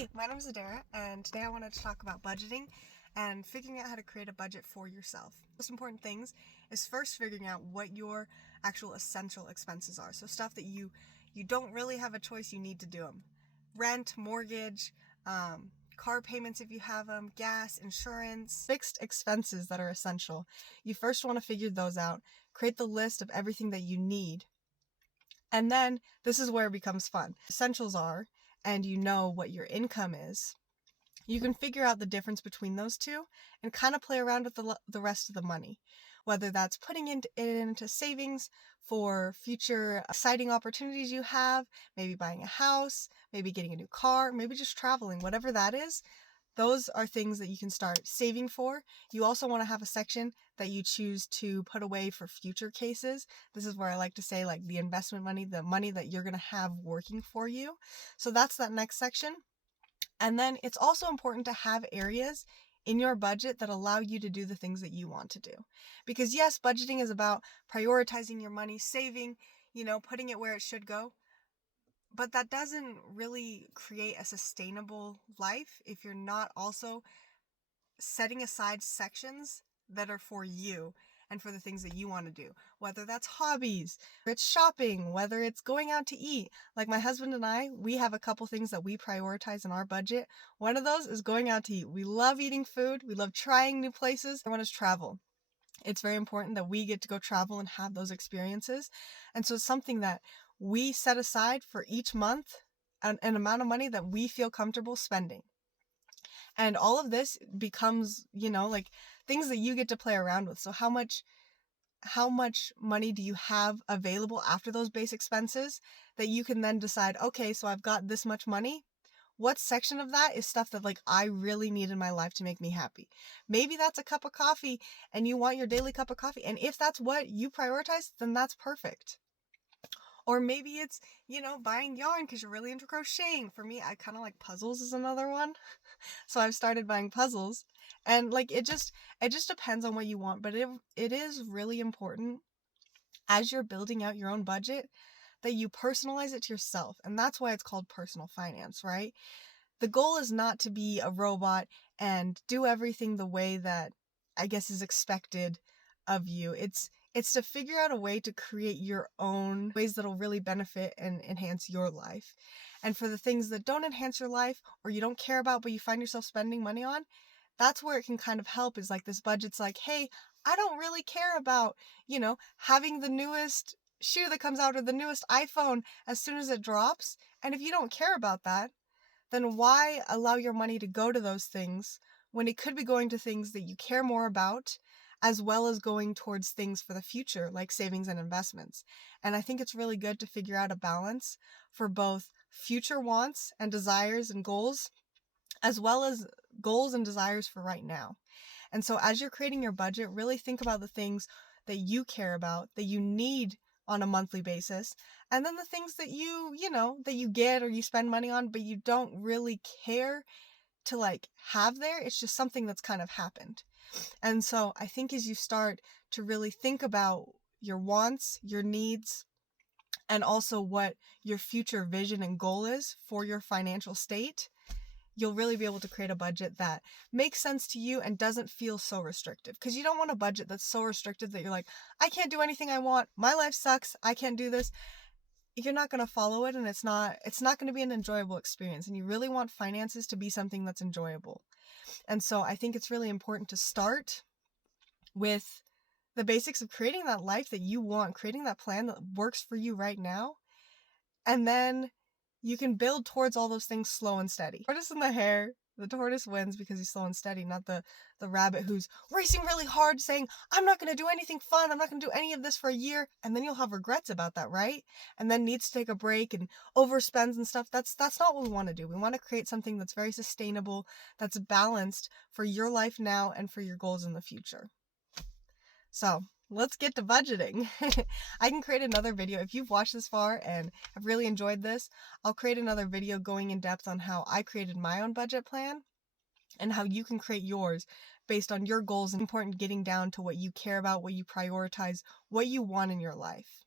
Hey, my name is Adara, and today I wanted to talk about budgeting and figuring out how to create a budget for yourself. The most important things is first figuring out what your actual essential expenses are. So stuff that you don't really have a choice, you need to do them. Rent, mortgage, car payments if you have them, gas, insurance, fixed expenses that are essential. You first want to figure those out. Create the list of everything that you need. And then this is where it becomes fun. Essentials are, and you know what your income is, you can figure out the difference between those two and kind of play around with the rest of the money. Whether that's putting it into savings for future exciting opportunities you have, maybe buying a house, maybe getting a new car, maybe just traveling, whatever that is. Those are things that you can start saving for. You also want to have a section that you choose to put away for future cases. This is where I like to say, like, the investment money, the money that you're going to have working for you. So that's that next section. And then it's also important to have areas in your budget that allow you to do the things that you want to do. Because yes, budgeting is about prioritizing your money, saving, putting it where it should go. But that doesn't really create a sustainable life if you're not also setting aside sections that are for you and for the things that you want to do. Whether that's hobbies, whether it's shopping, whether it's going out to eat. Like my husband and I, we have a couple things that we prioritize in our budget. One of those is going out to eat. We love eating food. We love trying new places. The other one is travel. It's very important that we get to go travel and have those experiences. And so it's something that we set aside for each month, an amount of money that we feel comfortable spending. And all of this becomes, like things that you get to play around with. So how much money do you have available after those base expenses that you can then decide, okay, so I've got this much money. What section of that is stuff that I really need in my life to make me happy? Maybe that's a cup of coffee and you want your daily cup of coffee. And if that's what you prioritize, then that's perfect. Or maybe it's, buying yarn because you're really into crocheting. For me, I kind of like puzzles is another one. So I've started buying puzzles, and it just depends on what you want. But it is really important as you're building out your own budget that you personalize it to yourself. And that's why it's called personal finance, right? The goal is not to be a robot and do everything the way that I guess is expected of you. It's to figure out a way to create your own ways that'll really benefit and enhance your life. And for the things that don't enhance your life or you don't care about but you find yourself spending money on, that's where it can kind of help. Is like this budget's like, hey, I don't really care about, having the newest shoe that comes out or the newest iPhone as soon as it drops. And if you don't care about that, then why allow your money to go to those things when it could be going to things that you care more about, as well as going towards things for the future, like savings and investments. And I think it's really good to figure out a balance for both future wants and desires and goals, as well as goals and desires for right now. And so as you're creating your budget, really think about the things that you care about, that you need on a monthly basis, and then the things that that you get or you spend money on, but you don't really care to have there. It's just something that's kind of happened. And so I think as you start to really think about your wants, your needs, and also what your future vision and goal is for your financial state, you'll really be able to create a budget that makes sense to you and doesn't feel so restrictive. Because you don't want a budget that's so restrictive that you're like, I can't do anything I want. My life sucks. I can't do this. You're not going to follow it, and it's not going to be an enjoyable experience. And you really want finances to be something that's enjoyable. And so I think it's really important to start with the basics of creating that life that you want, creating that plan that works for you right now. And then you can build towards all those things slow and steady. Tortoise in the hare, the tortoise wins because he's slow and steady, not the rabbit who's racing really hard saying, I'm not going to do anything fun. I'm not going to do any of this for a year. And then you'll have regrets about that, right? And then needs to take a break and overspends and stuff. That's not what we want to do. We want to create something that's very sustainable, that's balanced for your life now and for your goals in the future. So let's get to budgeting. I can create another video. If you've watched this far and have really enjoyed this, I'll create another video going in depth on how I created my own budget plan and how you can create yours based on your goals. It's important getting down to what you care about, what you prioritize, what you want in your life.